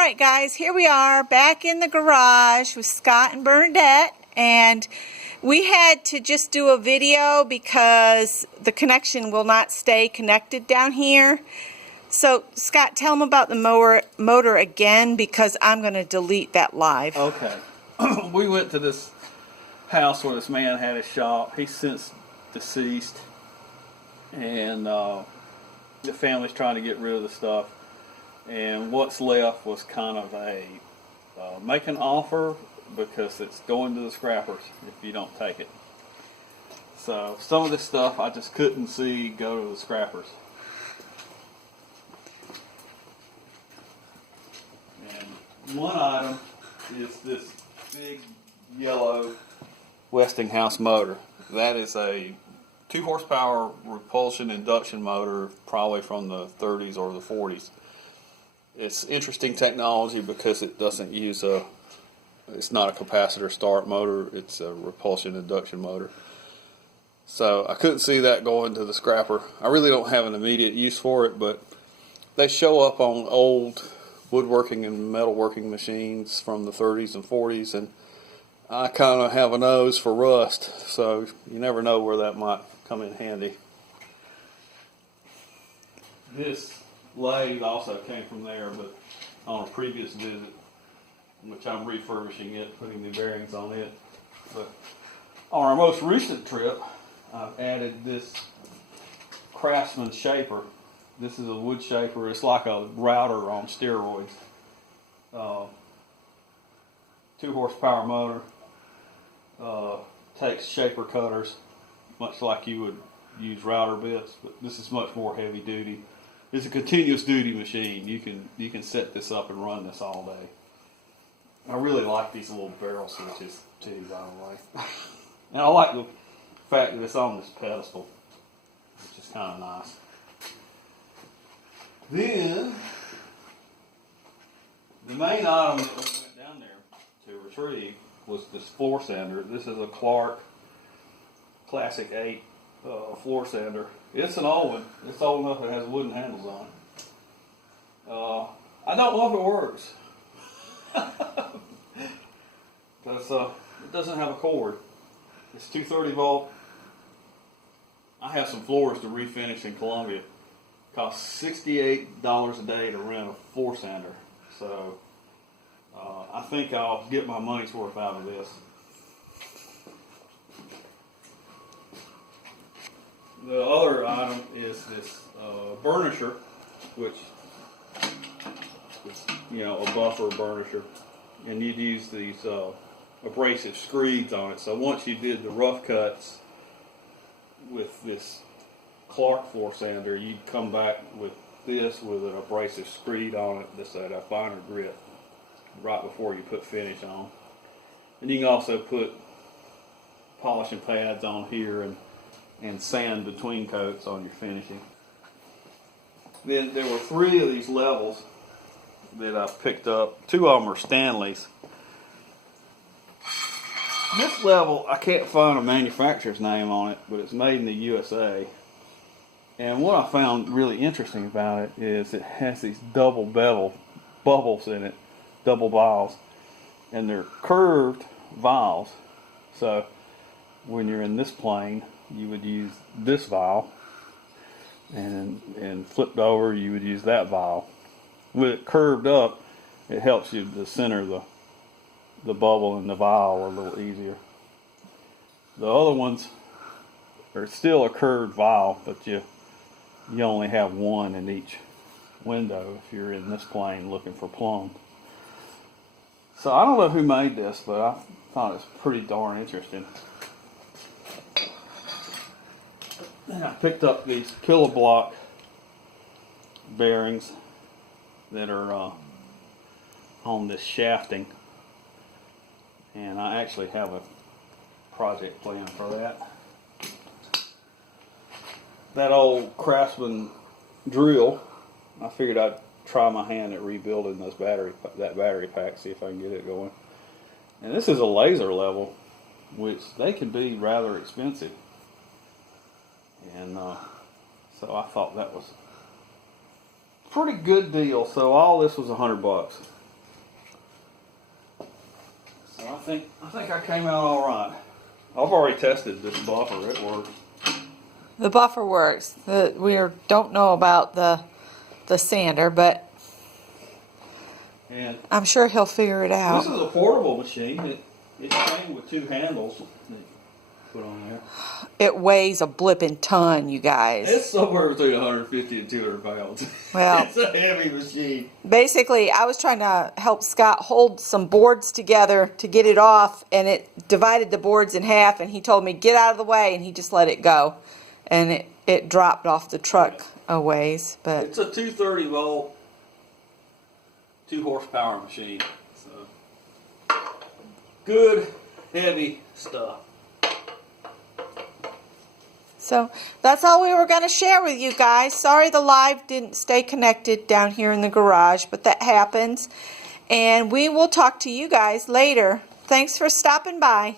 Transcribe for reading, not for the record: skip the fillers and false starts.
Alright guys, here we are back in the garage with Scott and Bernadette, and we had to just do a video because the connection will not stay connected down here. So Scott, tell them about the motor again, because I'm going to delete that live. Okay. We went to this house where this man had his shop. He's since deceased, and the family's trying to get rid of the stuff. And what's left was kind of a make an offer because it's going to the scrappers if you don't take it. So some of this stuff I just couldn't see go to the scrappers. And one item is this big yellow Westinghouse motor. That is a 2 horsepower repulsion induction motor, probably from the 30s or the 40s. It's interesting technology because it doesn't use it's not a capacitor start motor, it's a repulsion induction motor. So I couldn't see that going to the scrapper. I really don't have an immediate use for it, but they show up on old woodworking and metalworking machines from the 30s and 40s, and I kind of have a nose for rust, so you never know where that might come in handy. This lathe also came from there, but on a previous visit, which I'm refurbishing it, putting new bearings on it. But on our most recent trip, I've added this Craftsman shaper. This is a wood shaper. It's like a router on steroids. 2 horsepower motor. Takes shaper cutters, much like you would use router bits, but this is much more heavy duty. It's a continuous duty machine. You can set this up and run this all day. I really like these little barrel switches too, by the way. And I like the fact that it's on this pedestal, which is kind of nice. Then the main item that we went down there to retrieve was this floor sander. This is a Clark Classic 8 floor sander. It's an old one. It's old enough it has wooden handles on it. I don't know if it works. Because it doesn't have a cord. It's 230 volt. I have some floors to refinish in Columbia. It costs $68 a day to rent a floor sander. So I think I'll get my money's worth out of this. The other item is this burnisher, which is, a buffer burnisher, and you'd use these abrasive screeds on it. So once you did the rough cuts with this Clark floor sander, you'd come back with this with an abrasive screed on it that's at a finer grit right before you put finish on. And you can also put polishing pads on here and sand between coats on your finishing. Then there were 3 of these levels that I picked up. 2 of them are Stanley's. This level, I can't find a manufacturer's name on it, but it's made in the USA. And what I found really interesting about it is it has these double bevel bubbles in it, double valves, and they're curved valves. So when you're in this plane, you would use this valve, and flipped over, you would use that valve. With it curved up, it helps you to center the bubble in the valve a little easier. The other ones are still a curved valve, but you only have one in each window if you're in this plane looking for plumb. So I don't know who made this, but I thought it was pretty darn interesting. And I picked up these pillow block bearings that are on this shafting, and I actually have a project plan for that. That old Craftsman drill, I figured I'd try my hand at rebuilding that battery pack, see if I can get it going. And this is a laser level, which they can be rather expensive. And so I thought that was a pretty good deal. So all this was $100. think I came out all right. I've already tested this buffer. It works. The buffer works. Don't know about the sander, but And I'm sure he'll figure it out. this is a portable machine. It came with 2 handles that put on there. It weighs a blipping ton, you guys. It's somewhere between 150 and 200 pounds. Well, It's a heavy machine. basically, I was trying to help Scott hold some boards together to get it off, and it divided the boards in half, and he told me, get out of the way, and he just let it go. And it dropped off the truck a ways, but It's a 230 volt, 2 horsepower machine. So good, heavy stuff. so that's all we were going to share with you guys. Sorry the live didn't stay connected down here in the garage, but that happens. And we will talk to you guys later. Thanks for stopping by.